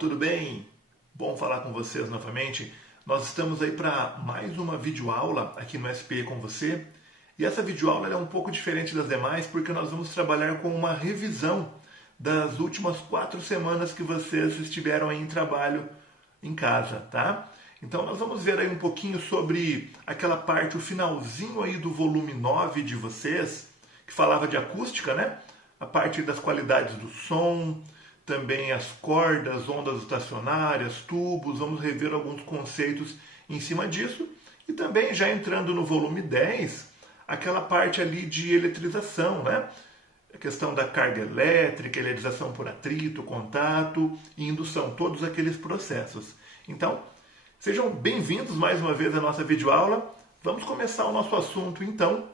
tudo bem? Bom falar com vocês novamente. Nós estamos aí para mais uma videoaula aqui no SPE com você. E essa videoaula é um pouco diferente das demais porque nós vamos trabalhar com uma revisão das últimas 4 semanas que vocês estiveram aí em trabalho em casa, tá? Então nós vamos ver aí um pouquinho sobre aquela parte, o finalzinho aí do volume 9 de vocês, que falava de acústica, né? A parte das qualidades do som, também as cordas, ondas estacionárias, tubos, vamos rever alguns conceitos em cima disso. E também já entrando no volume 10, aquela parte ali de eletrização, né? A questão da carga elétrica, eletrização por atrito, contato e indução, todos aqueles processos. Então, sejam bem-vindos mais uma vez à nossa videoaula. Vamos começar o nosso assunto, então,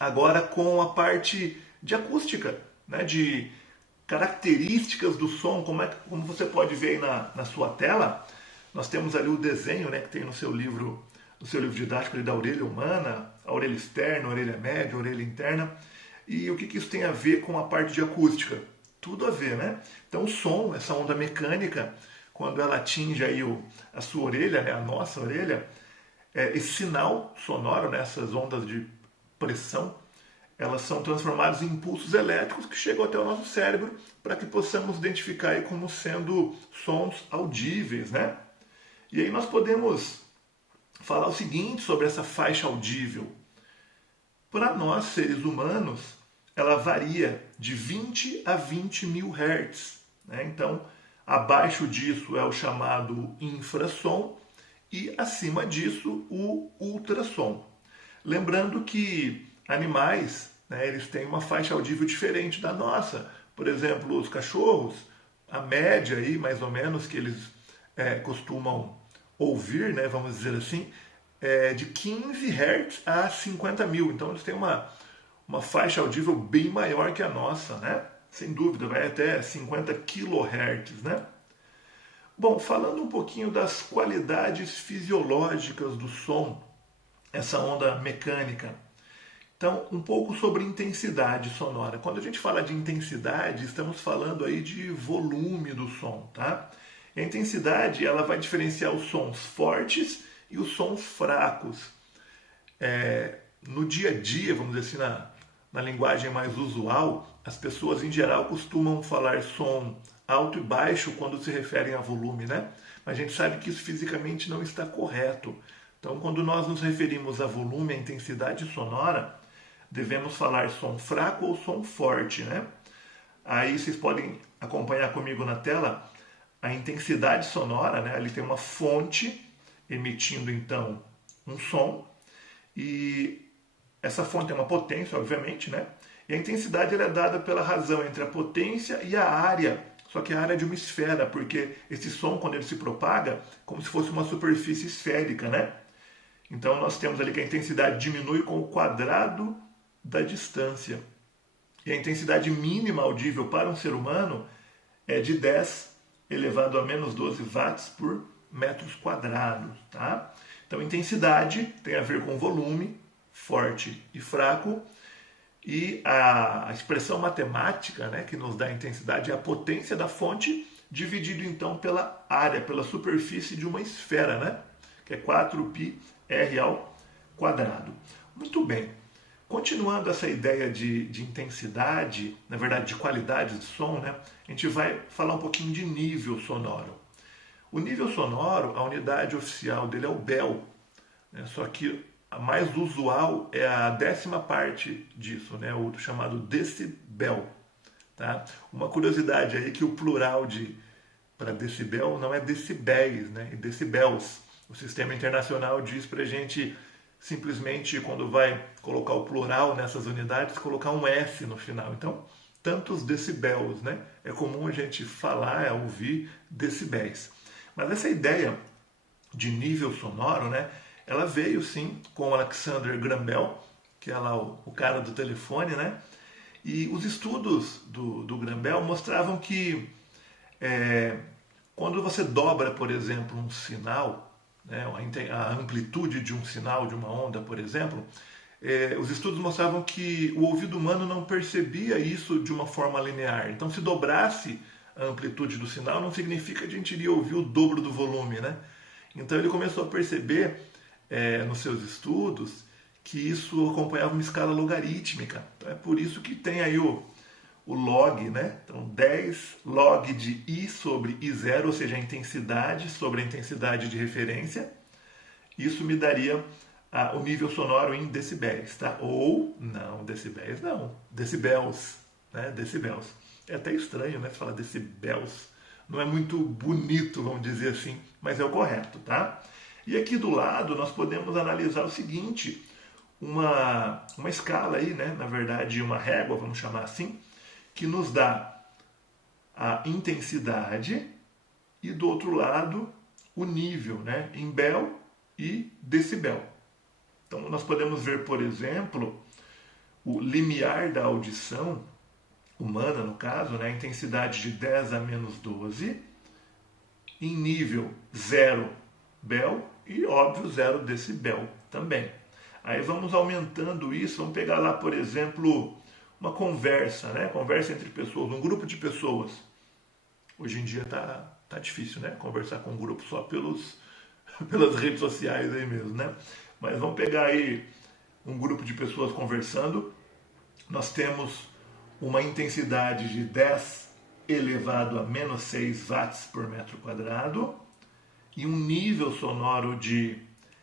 agora com a parte de acústica, né? De características do som, como você pode ver aí na sua tela. Nós temos ali o desenho, né, que tem no seu livro didático ali, da orelha humana, a orelha externa, a orelha média, a orelha interna. E o que isso tem a ver com a parte de acústica? Tudo a ver, né? Então o som, essa onda mecânica, quando ela atinge aí a sua orelha, né, a nossa orelha, esse sinal sonoro, né, essas ondas de pressão, elas são transformadas em impulsos elétricos que chegam até o nosso cérebro para que possamos identificar aí como sendo sons audíveis, né? E aí nós podemos falar o seguinte sobre essa faixa audível. Para nós, seres humanos, ela varia de 20 a 20 mil Hz, né? Então, abaixo disso é o chamado infrassom e acima disso o ultrassom. Lembrando que animais, né, eles têm uma faixa audível diferente da nossa. Por exemplo, os cachorros, a média aí, mais ou menos, que eles costumam ouvir, né, vamos dizer assim, é de 15 Hz a 50 mil. Então eles têm uma faixa audível bem maior que a nossa, né? Sem dúvida, vai até 50 kHz, né? Bom, falando um pouquinho das qualidades fisiológicas do som, essa onda mecânica. Então, um pouco sobre intensidade sonora. Quando a gente fala de intensidade, estamos falando aí de volume do som, tá? E a intensidade, ela vai diferenciar os sons fortes e os sons fracos. No dia a dia, vamos dizer assim, na linguagem mais usual, as pessoas em geral costumam falar som alto e baixo quando se referem a volume, né? Mas a gente sabe que isso fisicamente não está correto. Então, quando nós nos referimos a volume, a intensidade sonora, devemos falar som fraco ou som forte, né? Aí vocês podem acompanhar comigo na tela a intensidade sonora, né? Ali tem uma fonte emitindo então um som e essa fonte tem uma potência, obviamente, né? E a intensidade ela é dada pela razão entre a potência e a área, só que a área é de uma esfera, porque esse som, quando ele se propaga, como se fosse uma superfície esférica, né? Então nós temos ali que a intensidade diminui com o quadrado da distância. E a intensidade mínima audível para um ser humano é de 10 elevado a menos 12 watts por metros quadrados, tá? Então intensidade tem a ver com volume, forte e fraco, e a expressão matemática, né, que nos dá a intensidade é a potência da fonte dividido então pela área, pela superfície de uma esfera, né, que é 4πr ao quadrado. Muito bem. Continuando essa ideia de intensidade, na verdade de qualidade de som, né, a gente vai falar um pouquinho de nível sonoro. O nível sonoro, a unidade oficial dele é o Bell, né, só que a mais usual é a 10ª parte disso, né, o chamado decibel. Tá? Uma curiosidade aí que o plural para decibel não é decibéis, né, é decibels. O Sistema Internacional diz para a gente simplesmente, quando vai colocar o plural nessas unidades, colocar um S no final. Então, tantos decibéis, né? É comum a gente falar, ouvir decibéis. Mas essa ideia de nível sonoro, né? Ela veio, sim, com Alexander Graham Bell, que é lá o cara do telefone, né? E os estudos do Graham Bell mostravam que quando você dobra, por exemplo, um sinal, né, a amplitude de um sinal, de uma onda, por exemplo, os estudos mostravam que o ouvido humano não percebia isso de uma forma linear. Então, se dobrasse a amplitude do sinal, não significa que a gente iria ouvir o dobro do volume, né? Então ele começou a perceber nos seus estudos que isso acompanhava uma escala logarítmica. Então é por isso que tem aí o log, né? Então 10 log de I sobre I0, ou seja, a intensidade sobre a intensidade de referência. Isso me daria o nível sonoro em decibéis, tá? Ou, não, decibéis não, decibels, né? Decibels. É até estranho, né? Se falar decibels. Não é muito bonito, vamos dizer assim, mas é o correto, tá? E aqui do lado nós podemos analisar o seguinte, uma escala aí, né? Na verdade, uma régua, vamos chamar assim, que nos dá a intensidade e do outro lado o nível, né? Em bel e decibel. Então nós podemos ver, por exemplo, o limiar da audição humana, no caso, né? A intensidade de 10 a menos 12, em nível 0 bel e, óbvio, 0 decibel também. Aí vamos aumentando isso, vamos pegar lá, por exemplo, uma conversa, né? Conversa entre pessoas, um grupo de pessoas. Hoje em dia tá difícil, né? Conversar com um grupo só pelas redes sociais aí mesmo, né? Mas vamos pegar aí um grupo de pessoas conversando. Nós temos uma intensidade de 10 elevado a menos 6 watts por metro quadrado e um nível sonoro de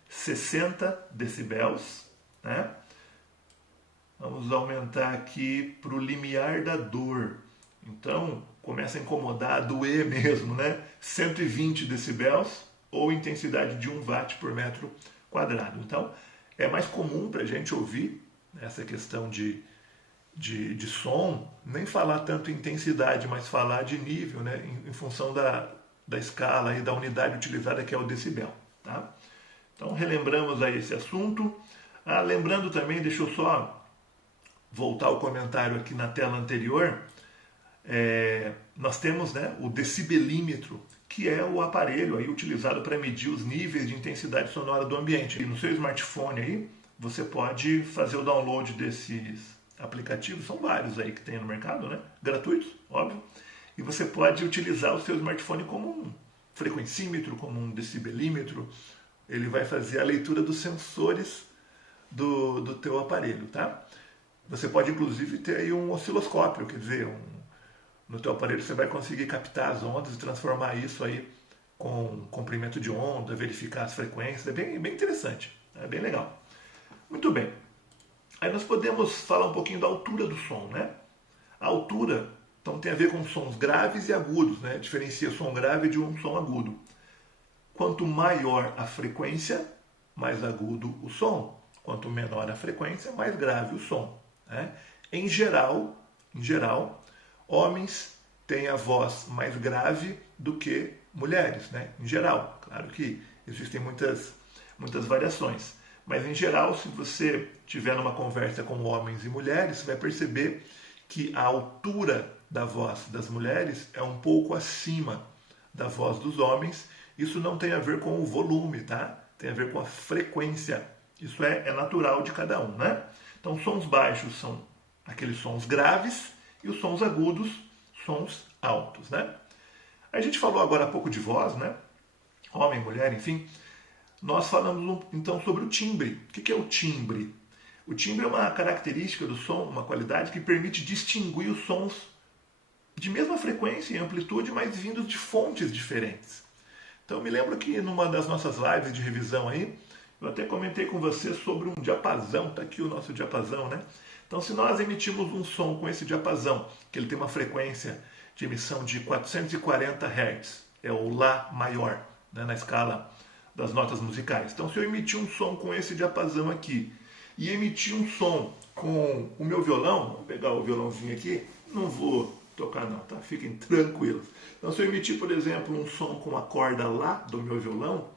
60 decibéis, né? Vamos aumentar aqui para o limiar da dor. Então, começa a incomodar, a doer mesmo, né? 120 decibéis ou intensidade de 1 watt por metro quadrado. Então, é mais comum para a gente ouvir essa questão de som, nem falar tanto em intensidade, mas falar de nível, né? Em função da escala e da unidade utilizada, que é o decibel. Tá? Então, relembramos aí esse assunto. Lembrando também, deixa eu só voltar ao comentário aqui na tela anterior, nós temos, né, o decibelímetro, que é o aparelho aí utilizado para medir os níveis de intensidade sonora do ambiente. E no seu smartphone aí, você pode fazer o download desses aplicativos, são vários aí que tem no mercado, né? Gratuitos, óbvio. E você pode utilizar o seu smartphone como um frequencímetro, como um decibelímetro. Ele vai fazer a leitura dos sensores do teu aparelho, tá? Você pode inclusive ter aí um osciloscópio, quer dizer, no teu aparelho você vai conseguir captar as ondas e transformar isso aí com comprimento de onda, verificar as frequências, é bem interessante, é bem legal. Muito bem. Aí nós podemos falar um pouquinho da altura do som, né? A altura, então, tem a ver com sons graves e agudos, né? Diferencia som grave de um som agudo. Quanto maior a frequência, mais agudo o som. Quanto menor a frequência, mais grave o som, né? Em geral, homens têm a voz mais grave do que mulheres, né? Em geral. Claro que existem muitas variações. Mas, em geral, se você tiver numa conversa com homens e mulheres, você vai perceber que a altura da voz das mulheres é um pouco acima da voz dos homens. Isso não tem a ver com o volume, tá? Tem a ver com a frequência. Isso é natural de cada um, né? Então, sons baixos são aqueles sons graves e os sons agudos, sons altos, né? A gente falou agora há pouco de voz, né? Homem, mulher, enfim. Nós falamos então sobre o timbre. O que é o timbre? O timbre é uma característica do som, uma qualidade que permite distinguir os sons de mesma frequência e amplitude, mas vindos de fontes diferentes. Então eu me lembro que numa das nossas lives de revisão aí, eu até comentei com você sobre um diapasão, está aqui o nosso diapasão, né? Então se nós emitimos um som com esse diapasão, que ele tem uma frequência de emissão de 440 Hz, é o Lá maior, né, na escala das notas musicais. Então se eu emitir um som com esse diapasão aqui, e emitir um som com o meu violão, vou pegar o violãozinho aqui, não vou tocar não, tá? Fiquem tranquilos. Então se eu emitir, por exemplo, um som com a corda Lá do meu violão,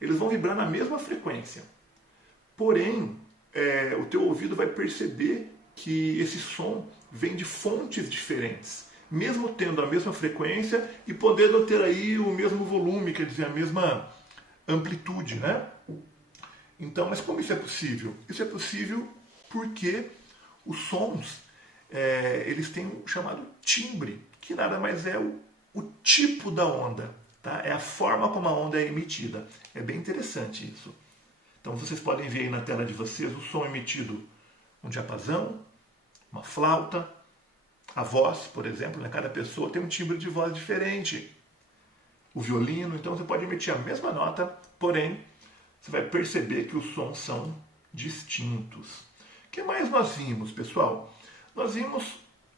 eles vão vibrar na mesma frequência. Porém, o teu ouvido vai perceber que esse som vem de fontes diferentes, mesmo tendo a mesma frequência e podendo ter aí o mesmo volume, quer dizer, a mesma amplitude, né? Então, mas como isso é possível? Isso é possível porque os sons, eles têm o chamado timbre, que nada mais é o o tipo da onda, tá? É a forma como a onda é emitida. É bem interessante isso. Então vocês podem ver aí na tela de vocês o som emitido, um diapasão, uma flauta, a voz, por exemplo, né? Cada pessoa tem um timbre de voz diferente. O violino, então você pode emitir a mesma nota, porém você vai perceber que os sons são distintos. O que mais nós vimos, pessoal? Nós vimos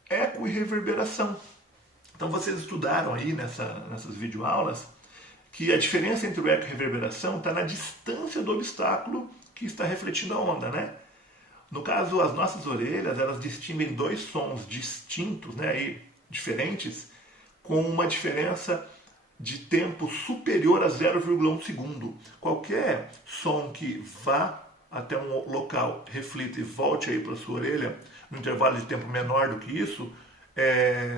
eco e reverberação. Então vocês estudaram aí nessas videoaulas que a diferença entre o eco e a reverberação está na distância do obstáculo que está refletindo a onda, né? No caso, as nossas orelhas, elas distinguem dois sons distintos, né, aí, diferentes, com uma diferença de tempo superior a 0,1 segundo. Qualquer som que vá até um local, reflita e volte aí para a sua orelha, no intervalo de tempo menor do que isso,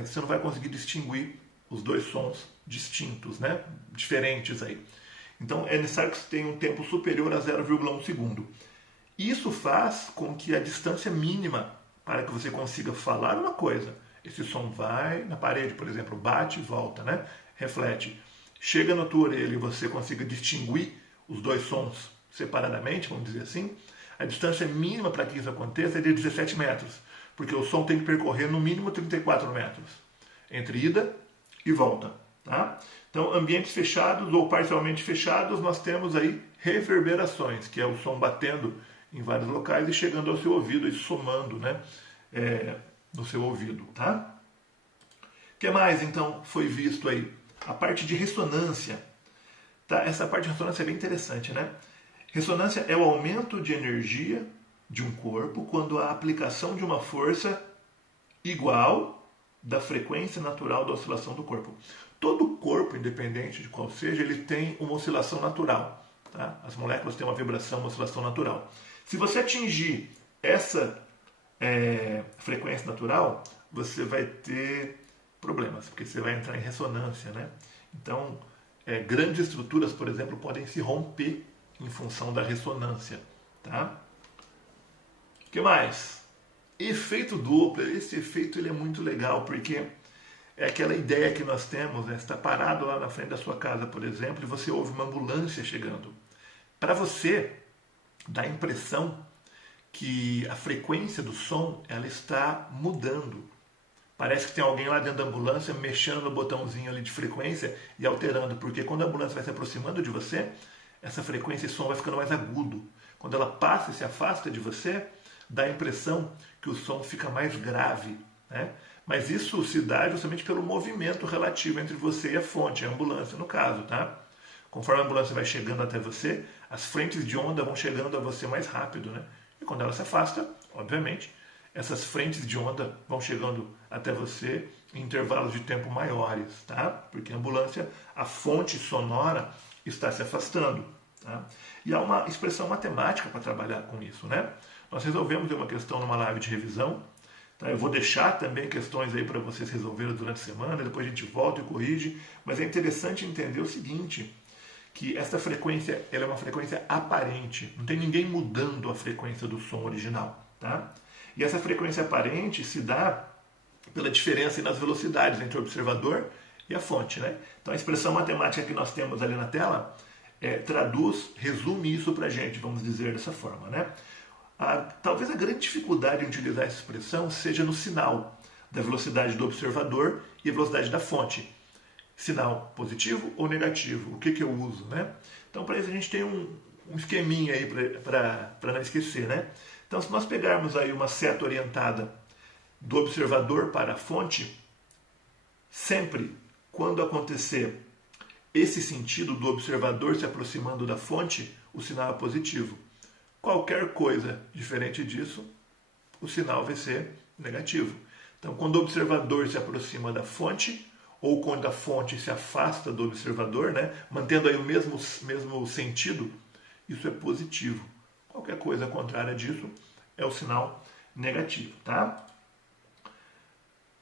você não vai conseguir distinguir os dois sons distintos, né? Diferentes aí. Então é necessário que você tenha um tempo superior a 0,1 segundo. Isso faz com que a distância mínima para que você consiga falar uma coisa, esse som vai na parede, por exemplo, bate e volta, né? Reflete. Chega na tua orelha e você consiga distinguir os dois sons separadamente, vamos dizer assim, a distância mínima para que isso aconteça é de 17 metros, porque o som tem que percorrer no mínimo 34 metros entre ida e volta. Tá? Então, ambientes fechados ou parcialmente fechados, nós temos aí reverberações, que é o som batendo em vários locais e chegando ao seu ouvido e somando, né, no seu ouvido. Tá? O que mais, então, foi visto aí? A parte de ressonância. Tá? Essa parte de ressonância é bem interessante, né? Ressonância é o aumento de energia de um corpo quando a aplicação de uma força igual da frequência natural da oscilação do corpo. Todo corpo, independente de qual seja, ele tem uma oscilação natural. Tá? As moléculas têm uma vibração, uma oscilação natural. Se você atingir essa frequência natural, você vai ter problemas, porque você vai entrar em ressonância. Né? Então, grandes estruturas, por exemplo, podem se romper em função da ressonância. Tá? O que mais? Efeito Doppler. Esse efeito ele é muito legal, porque é aquela ideia que nós temos, né? Você está parado lá na frente da sua casa, por exemplo, e você ouve uma ambulância chegando. Para você, dá a impressão que a frequência do som ela está mudando. Parece que tem alguém lá dentro da ambulância mexendo no botãozinho ali de frequência e alterando, porque quando a ambulância vai se aproximando de você, essa frequência e som vai ficando mais agudo. Quando ela passa e se afasta de você, dá a impressão que o som fica mais grave. Né? Mas isso se dá justamente pelo movimento relativo entre você e a fonte, a ambulância no caso. Tá? Conforme a ambulância vai chegando até você, as frentes de onda vão chegando a você mais rápido. Né? E quando ela se afasta, obviamente, essas frentes de onda vão chegando até você em intervalos de tempo maiores. Tá? Porque a ambulância, a fonte sonora, está se afastando. Tá? E há uma expressão matemática para trabalhar com isso. Né? Nós resolvemos uma questão numa live de revisão. Tá? Eu vou deixar também questões aí para vocês resolverem durante a semana, depois a gente volta e corrige. Mas é interessante entender o seguinte, que essa frequência ela é uma frequência aparente. Não tem ninguém mudando a frequência do som original. Tá? E essa frequência aparente se dá pela diferença nas velocidades entre o observador e a fonte. Né? Então a expressão matemática que nós temos ali na tela resume isso para a gente, vamos dizer dessa forma. Né? Talvez a grande dificuldade em utilizar essa expressão seja no sinal da velocidade do observador e a velocidade da fonte. Sinal positivo ou negativo, o que eu uso? Né? Então para isso a gente tem um esqueminha aí para não esquecer. Né? Então se nós pegarmos aí uma seta orientada do observador para a fonte, sempre quando acontecer esse sentido do observador se aproximando da fonte, o sinal é positivo. Qualquer coisa diferente disso, o sinal vai ser negativo. Então, quando o observador se aproxima da fonte, ou quando a fonte se afasta do observador, né, mantendo aí o mesmo sentido, isso é positivo. Qualquer coisa contrária disso é o sinal negativo. Tá,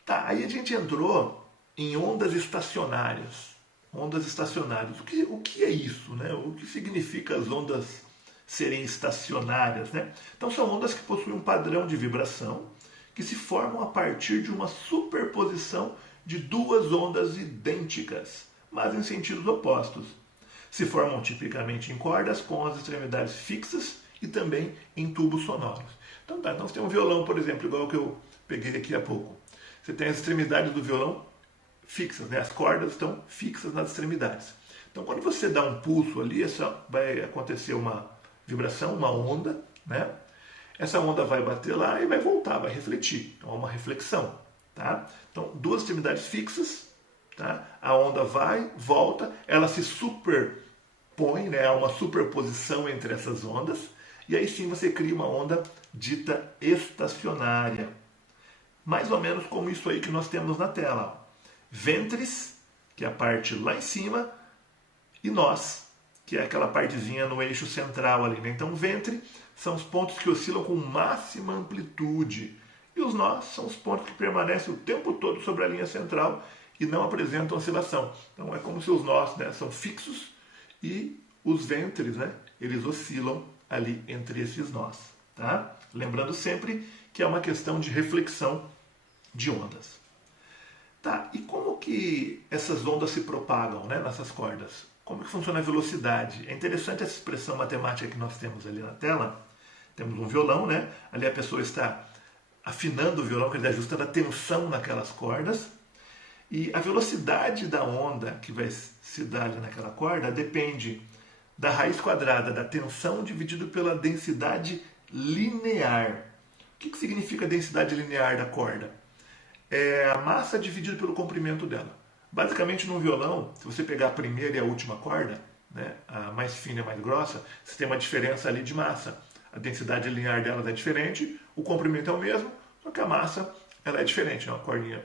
aí a gente entrou em ondas estacionárias. Ondas estacionárias. O que é isso? Né? O que significa as ondas serem estacionárias? Né? Então são ondas que possuem um padrão de vibração que se formam a partir de uma superposição de duas ondas idênticas, mas em sentidos opostos. Se formam tipicamente em cordas com as extremidades fixas e também em tubos sonoros. Então tá, então você tem um violão, por exemplo, igual o que eu peguei aqui há pouco. Você tem as extremidades do violão fixas, né? As cordas estão fixas nas extremidades. Então quando você dá um pulso ali, vai acontecer uma vibração, uma onda, né? Essa onda vai bater lá e vai voltar, vai refletir. Então é uma reflexão, tá? Então duas extremidades fixas, tá? A onda vai, volta, ela se superpõe, né? Há uma superposição entre essas ondas, e aí sim você cria uma onda dita estacionária. Mais ou menos como isso aí que nós temos na tela. Ventres, que é a parte lá em cima, e nós, que é aquela partezinha no eixo central ali, né? Então ventre são os pontos que oscilam com máxima amplitude, e os nós são os pontos que permanecem o tempo todo sobre a linha central e não apresentam oscilação. Então é como se os nós, né, são fixos e os ventres, né, eles oscilam ali entre esses nós, tá? Lembrando sempre que é uma questão de reflexão de ondas. Tá, e como que essas ondas se propagam, né, nessas cordas? Como que funciona a velocidade? É interessante essa expressão matemática que nós temos ali na tela. Temos um violão, né? Ali a pessoa está afinando o violão, quer dizer, ajustando a tensão naquelas cordas. E a velocidade da onda que vai se dar ali naquela corda depende da raiz quadrada da tensão dividido pela densidade linear. O que significa densidade linear da corda? É a massa dividida pelo comprimento dela. Basicamente, num violão, se você pegar a primeira e a última corda, né, a mais fina e a mais grossa, você tem uma diferença ali de massa. A densidade linear delas é diferente, o comprimento é o mesmo, só que a massa ela é diferente, né?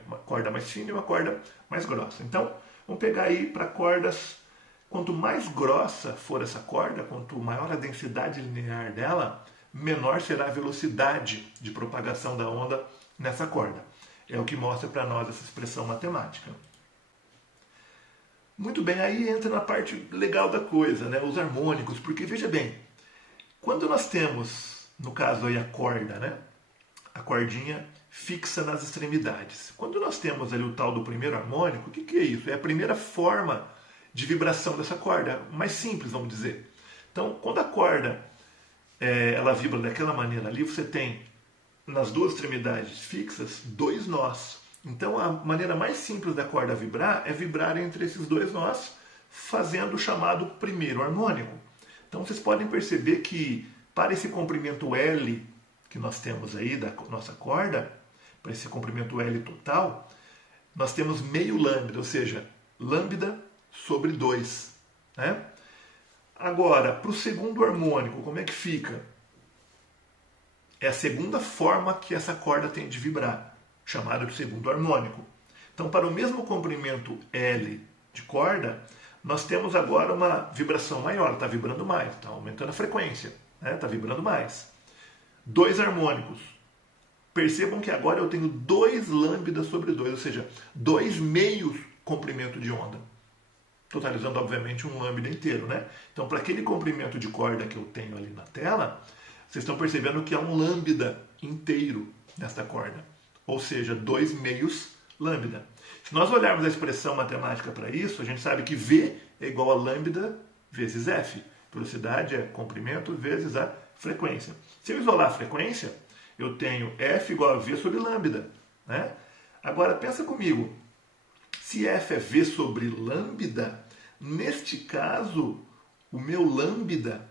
Uma corda mais fina e uma corda mais grossa. Então, vamos pegar aí para cordas, quanto mais grossa for essa corda, quanto maior a densidade linear dela, menor será a velocidade de propagação da onda nessa corda. É o que mostra para nós essa expressão matemática. Muito bem, aí entra na parte legal da coisa, né? Os harmônicos, porque veja bem, quando nós temos, no caso aí a corda, né? A cordinha fixa nas extremidades. Quando nós temos ali o tal do primeiro harmônico, o que é isso? É a primeira forma de vibração dessa corda, mais simples, vamos dizer. Então, quando a corda ela vibra daquela maneira ali, você tem nas duas extremidades fixas dois nós. Então a maneira mais simples da corda vibrar é vibrar entre esses dois nós, fazendo o chamado primeiro harmônico. Então vocês podem perceber que para esse comprimento L que nós temos aí da nossa corda, para esse comprimento L total, nós temos meio lambda, ou seja, lambda sobre 2. Né? Agora, para o segundo harmônico, como é que fica? É a segunda forma que essa corda tem de vibrar, chamada de segundo harmônico. Então, para o mesmo comprimento L de corda, nós temos agora uma vibração maior, está vibrando mais, está aumentando a frequência, está vibrando mais. Dois harmônicos. Percebam que agora eu tenho 2 lambdas sobre 2, ou seja, 2 meios comprimento de onda. Totalizando, obviamente, um lambda inteiro, né? Então, para aquele comprimento de corda que eu tenho ali na tela, vocês estão percebendo que há um lambda inteiro nesta corda. Ou seja, 2 meios lambda. Se nós olharmos a expressão matemática para isso, a gente sabe que V é igual a lambda vezes F. Velocidade é comprimento vezes a frequência. Se eu isolar a frequência, eu tenho F igual a V sobre lambda. Né? Agora, pensa comigo. Se F é V sobre lambda, neste caso, o meu lambda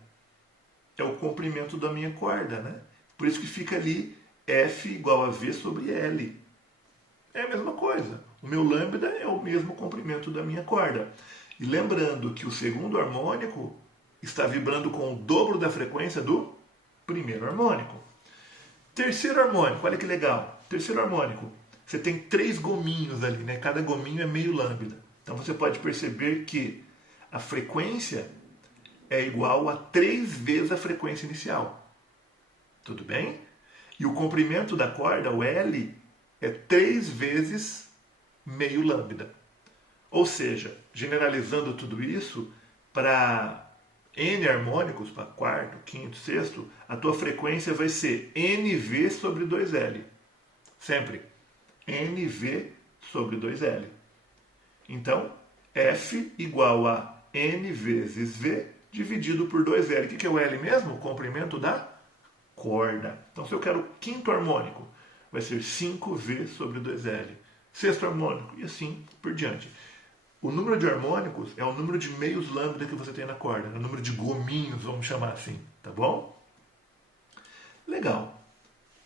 é o comprimento da minha corda, né? Por isso que fica ali F igual a V sobre L. É a mesma coisa. O meu lambda é o mesmo comprimento da minha corda. E lembrando que o segundo harmônico está vibrando com o dobro da frequência do primeiro harmônico. Terceiro harmônico, olha que legal. Terceiro harmônico, você tem 3 gominhos ali, né? Cada gominho é meio lambda. Então você pode perceber que a frequência é igual a 3 vezes a frequência inicial. Tudo bem? E o comprimento da corda, o L, é 3 vezes meio lambda. Ou seja, generalizando tudo isso, para N harmônicos, para quarto, quinto, sexto, a tua frequência vai ser NV sobre 2L. Sempre. NV sobre 2L. Então, F igual a N vezes V dividido por 2L. O que é o L mesmo? O comprimento da corda. Então, se eu quero o quinto harmônico, vai ser 5V sobre 2L. Sexto harmônico, e assim por diante. O número de harmônicos é o número de meios lambda que você tem na corda. É o número de gominhos, vamos chamar assim. Tá bom? Legal.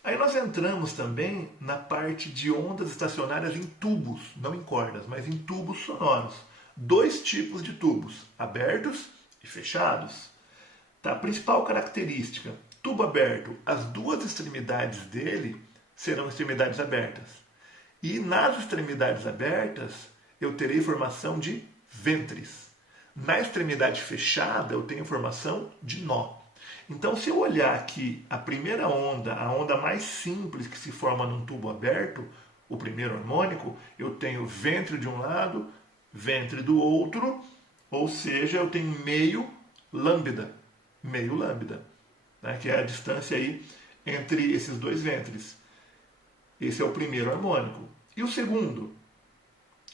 Aí nós entramos também na parte de ondas estacionárias em tubos, não em cordas, mas em tubos sonoros. Dois tipos de tubos, abertos e fechados. Tá? A principal característica, tubo aberto, as duas extremidades dele serão extremidades abertas. E nas extremidades abertas, eu terei formação de ventres. Na extremidade fechada, eu tenho formação de nó. Então, se eu olhar aqui a primeira onda, a onda mais simples que se forma num tubo aberto, o primeiro harmônico, eu tenho ventre de um lado, ventre do outro, ou seja, eu tenho meio lambda, né, que é a distância aí entre esses dois ventres. Esse é o primeiro harmônico. E o segundo?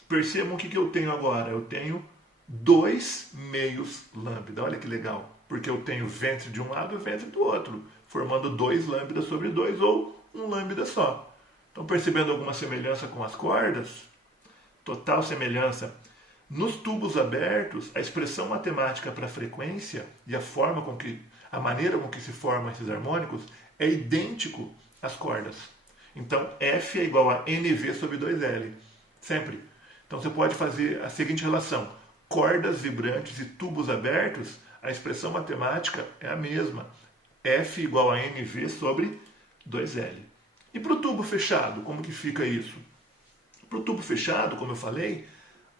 Percebam o que eu tenho agora. Eu tenho dois meios lambda. Olha que legal. Porque eu tenho ventre de um lado e ventre do outro, formando 2 lambda sobre 2 ou um lambda só. Estão percebendo alguma semelhança com as cordas? Total semelhança. Nos tubos abertos, a expressão matemática para a frequência e a maneira com que se formam esses harmônicos é idêntico às cordas. Então, F é igual a NV sobre 2L. Sempre. Então, você pode fazer a seguinte relação. Cordas vibrantes e tubos abertos, a expressão matemática é a mesma. F igual a NV sobre 2L. E para o tubo fechado, como que fica isso? Para o tubo fechado, como eu falei,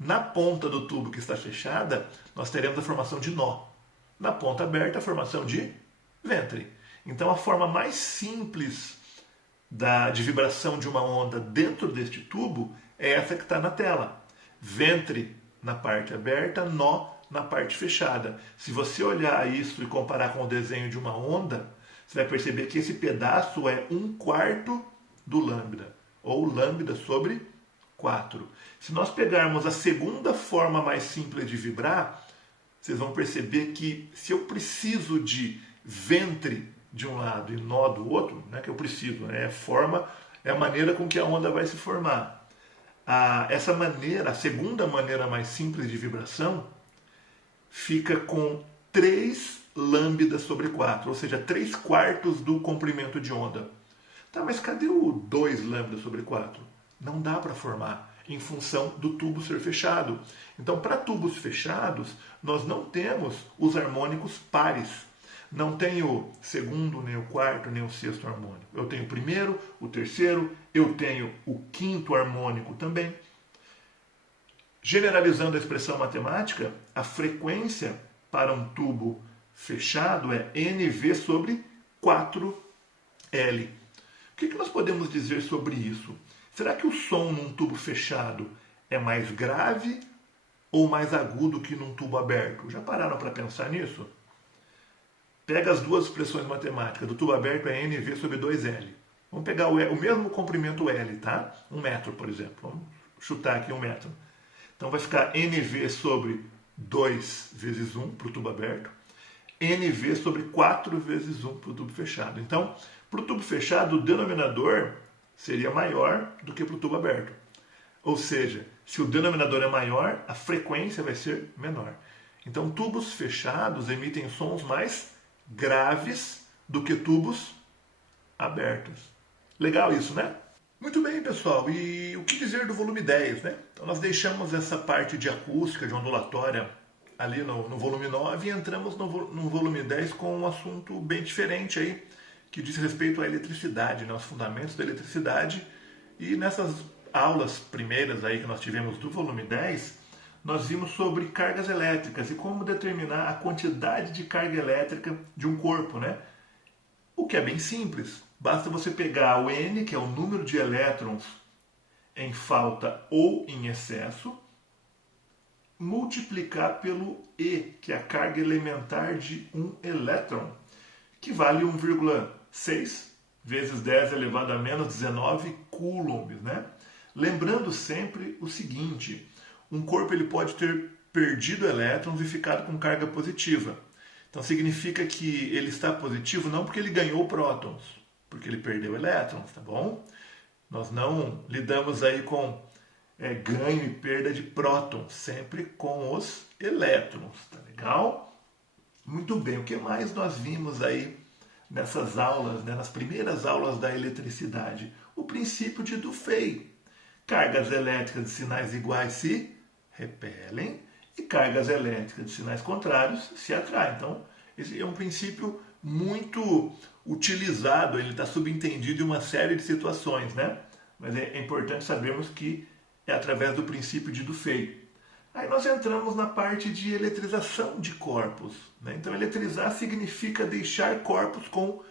na ponta do tubo que está fechada, nós teremos a formação de nó. Na ponta aberta, a formação de ventre. Então, a forma mais simples de vibração de uma onda dentro deste tubo é essa que está na tela. Ventre na parte aberta, nó na parte fechada. Se você olhar isso e comparar com o desenho de uma onda, você vai perceber que esse pedaço é 1/4 do lambda, ou lambda sobre 4. Se nós pegarmos a segunda forma mais simples de vibrar, vocês vão perceber que se eu preciso de ventre de um lado e nó do outro, não é que eu preciso, né? É a maneira com que a onda vai se formar. Essa maneira, a segunda maneira mais simples de vibração, fica com 3 lambdas sobre 4, ou seja, 3/4 do comprimento de onda. Tá, mas cadê o 2 lambda sobre 4? Não dá para formar, em função do tubo ser fechado. Então, para tubos fechados, nós não temos os harmônicos pares. Não tenho o segundo, nem o quarto, nem o sexto harmônico. Eu tenho o primeiro, o terceiro, eu tenho o quinto harmônico também. Generalizando a expressão matemática, a frequência para um tubo fechado é NV sobre 4L. O que nós podemos dizer sobre isso? Será que o som num tubo fechado é mais grave ou mais agudo que num tubo aberto? Já pararam para pensar nisso? Pega as duas expressões matemáticas. Do tubo aberto é NV sobre 2L. Vamos pegar o mesmo comprimento L, tá? 1 metro, por exemplo. Vamos chutar aqui 1 metro. Então vai ficar NV sobre 2 vezes 1 para o tubo aberto. NV sobre 4 vezes 1 para o tubo fechado. Então, para o tubo fechado, o denominador seria maior do que para o tubo aberto. Ou seja, se o denominador é maior, a frequência vai ser menor. Então, tubos fechados emitem sons mais graves do que tubos abertos. Legal isso, né? Muito bem, pessoal. E o que dizer do volume 10, né? Então, nós deixamos essa parte de acústica, de ondulatória, ali no volume 9 e entramos no volume 10 com um assunto bem diferente aí, que diz respeito à eletricidade, né? Os fundamentos da eletricidade. E nessas aulas primeiras aí que nós tivemos do volume 10, nós vimos sobre cargas elétricas e como determinar a quantidade de carga elétrica de um corpo, né? O que é bem simples. Basta você pegar o N, que é o número de elétrons em falta ou em excesso, multiplicar pelo E, que é a carga elementar de um elétron, que vale 1,6 vezes 10 elevado a menos 19 coulombs, né? Lembrando sempre o seguinte, um corpo ele pode ter perdido elétrons e ficado com carga positiva. Então significa que ele está positivo não porque ele ganhou prótons, porque ele perdeu elétrons, tá bom? Nós não lidamos aí com ganho e perda de prótons, sempre com os elétrons, tá legal? Muito bem, o que mais nós vimos aí nessas aulas, né, nas primeiras aulas da eletricidade? O princípio de Dufay. Cargas elétricas de sinais iguais se repelem e cargas elétricas de sinais contrários se atraem. Então, esse é um princípio muito utilizado, ele está subentendido em uma série de situações, né? Mas é importante sabermos que é através do princípio de Dufay. Aí nós entramos na parte de eletrização de corpos, né? Então, eletrizar significa deixar corpos com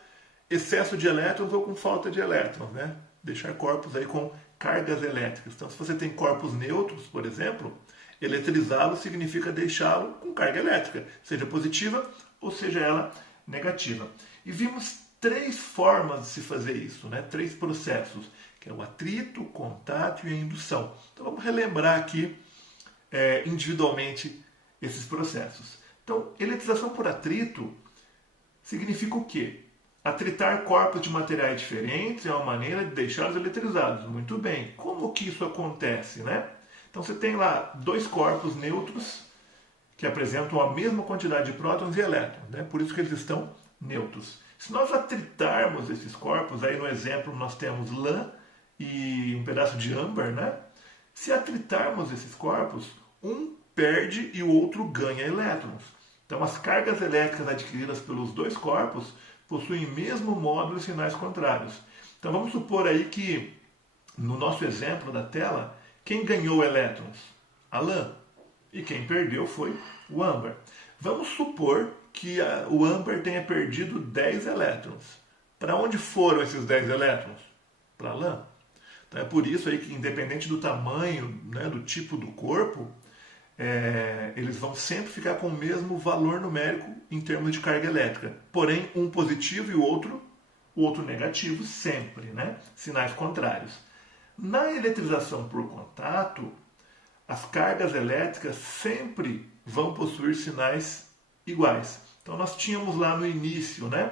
excesso de elétrons ou com falta de elétrons, né? Deixar corpos aí com cargas elétricas. Então, se você tem corpos neutros, por exemplo, eletrizá-lo significa deixá-lo com carga elétrica, seja positiva ou seja ela negativa. E vimos 3 formas de se fazer isso, né? 3 processos, que é o atrito, o contato e a indução. Então vamos relembrar aqui individualmente esses processos. Então, eletrização por atrito significa o quê? Atritar corpos de materiais diferentes é uma maneira de deixá-los eletrizados. Muito bem. Como que isso acontece, né? Então você tem lá 2 corpos neutros que apresentam a mesma quantidade de prótons e elétrons, né? Por isso que eles estão neutros. Se nós atritarmos esses corpos, aí no exemplo nós temos lã e um pedaço de âmbar, né? Se atritarmos esses corpos, um perde e o outro ganha elétrons. Então as cargas elétricas adquiridas pelos 2 corpos possuem o mesmo módulo e sinais contrários. Então vamos supor aí que, no nosso exemplo da tela, quem ganhou elétrons? A lã. E quem perdeu foi o âmbar. Vamos supor que o âmbar tenha perdido 10 elétrons. Para onde foram esses 10 elétrons? Para a lã. Então é por isso aí que, independente do tamanho, né, do tipo do corpo, eles vão sempre ficar com o mesmo valor numérico em termos de carga elétrica. Porém, um positivo e o outro negativo sempre, né? Sinais contrários. Na eletrização por contato, as cargas elétricas sempre vão possuir sinais iguais. Então nós tínhamos lá no início, né,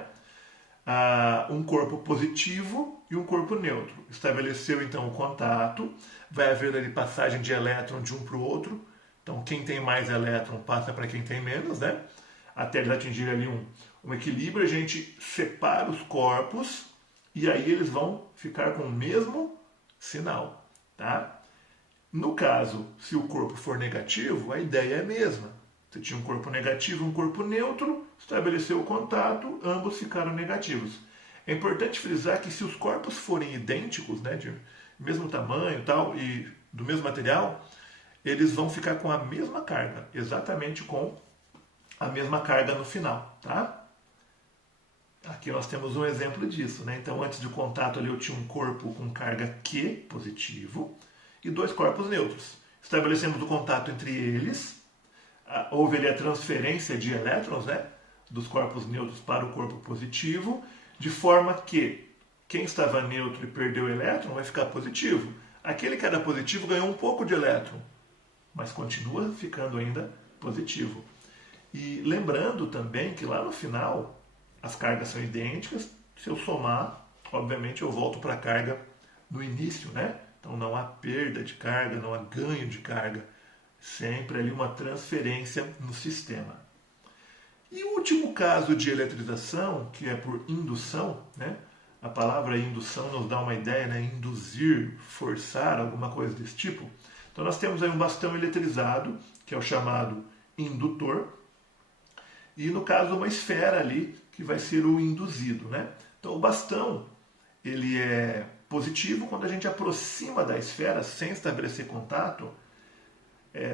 um corpo positivo e um corpo neutro. Estabeleceu então o contato, vai haver ali passagem de elétron de um para o outro. Então quem tem mais elétron passa para quem tem menos, né? Até eles atingirem ali um equilíbrio, a gente separa os corpos e aí eles vão ficar com o mesmo sinal, tá? No caso, se o corpo for negativo, a ideia é a mesma. Você tinha um corpo negativo e um corpo neutro, estabeleceu o contato, ambos ficaram negativos. É importante frisar que se os corpos forem idênticos, né, de mesmo tamanho tal, e do mesmo material, eles vão ficar com a mesma carga, exatamente com a mesma carga no final, tá? Aqui nós temos um exemplo disso, né? Então, antes do contato ali eu tinha um corpo com carga Q positivo e 2 corpos neutros. Estabelecemos o contato entre eles, houve ali a transferência de elétrons, né, dos corpos neutros para o corpo positivo, de forma que quem estava neutro e perdeu elétron vai ficar positivo. Aquele que era positivo ganhou um pouco de elétron, mas continua ficando ainda positivo. E lembrando também que lá no final as cargas são idênticas. Se eu somar, obviamente eu volto para a carga no início, né? Então não há perda de carga, não há ganho de carga. Sempre ali uma transferência no sistema. E o último caso de eletrização, que é por indução, né? A palavra indução nos dá uma ideia, né? Induzir, forçar, alguma coisa desse tipo. Então nós temos aí um bastão eletrizado, que é o chamado indutor, e no caso uma esfera ali, que vai ser o induzido, né? Então o bastão, ele é positivo quando a gente aproxima da esfera sem estabelecer contato,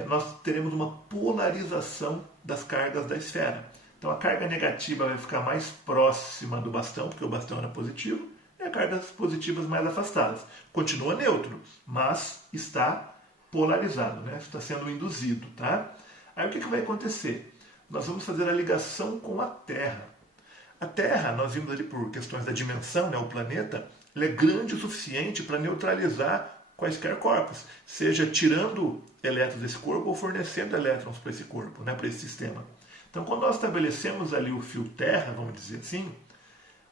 nós teremos uma polarização das cargas da esfera. Então a carga negativa vai ficar mais próxima do bastão, porque o bastão era positivo, e as cargas positivas mais afastadas. Continua neutro, mas está polarizado, né? Está sendo induzido, tá? Aí o que vai acontecer? Nós vamos fazer a ligação com a Terra. A Terra, nós vimos ali por questões da dimensão, né, o planeta, ele é grande o suficiente para neutralizar quaisquer corpos, seja tirando elétrons desse corpo ou fornecendo elétrons para esse corpo, né, para esse sistema. Então, quando nós estabelecemos ali o fio terra, vamos dizer assim,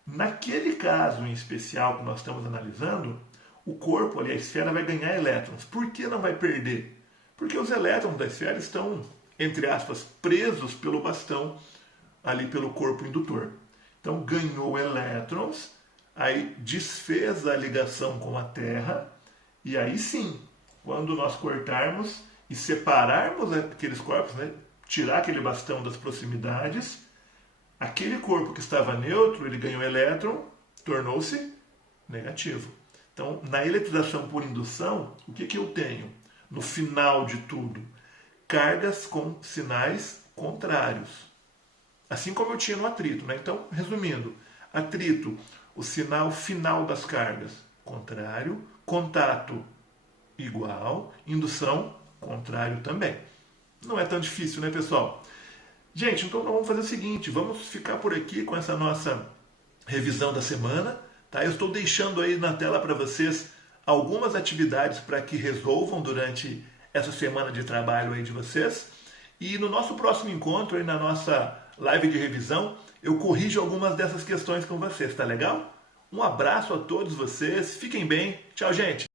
naquele caso em especial que nós estamos analisando, o corpo ali, a esfera, vai ganhar elétrons. Por que não vai perder? Porque os elétrons da esfera estão, entre aspas, presos pelo bastão, ali pelo corpo indutor. Então, ganhou elétrons, aí desfez a ligação com a Terra, e aí sim, quando nós cortarmos e separarmos aqueles corpos, né, tirar aquele bastão das proximidades, aquele corpo que estava neutro, ele ganhou elétron, tornou-se negativo. Então, na eletrização por indução, o que eu tenho? No final de tudo, cargas com sinais contrários. Assim como eu tinha no atrito, né? Então, resumindo, atrito, o sinal final das cargas, contrário, contato, igual, indução, contrário também. Não é tão difícil, né, pessoal? Gente, então nós vamos fazer o seguinte, vamos ficar por aqui com essa nossa revisão da semana, tá? Eu estou deixando aí na tela para vocês algumas atividades para que resolvam durante essa semana de trabalho aí de vocês. E no nosso próximo encontro, aí na nossa live de revisão, eu corrijo algumas dessas questões com vocês, tá legal? Um abraço a todos vocês, fiquem bem, tchau, gente!